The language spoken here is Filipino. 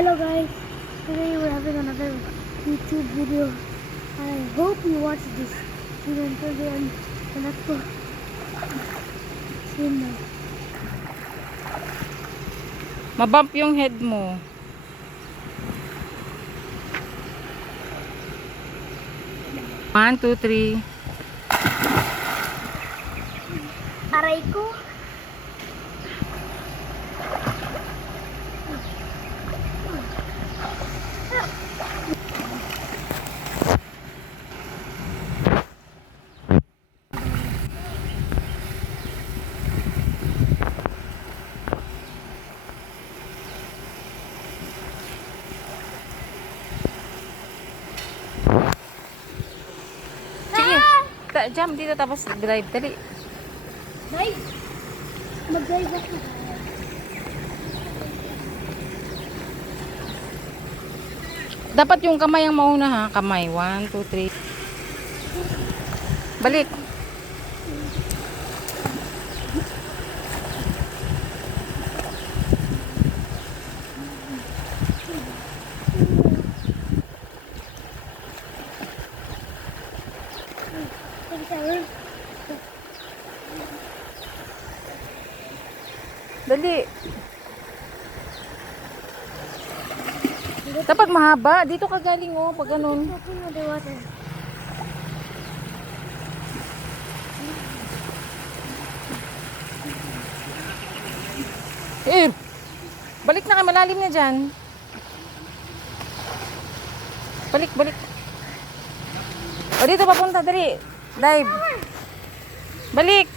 Hello guys, today we're having another YouTube video. I hope you watch this video until the end. So let's go. See you now. Mabump yung head mo. One, two, three. Aray ko. Sige. Jump dito tapos drive. Dali. Drive. Mag-drive ako. Dapat yung kamay ang mauna ha. Kamay. One, two, three. Balik. Dali. Dapat mahaba. Dito ka galing oh. Pag ganun. Open the water. Eh. Balik na kay malalim na dyan. Balik, balik. O dito papunta. Dali. Dive. Balik.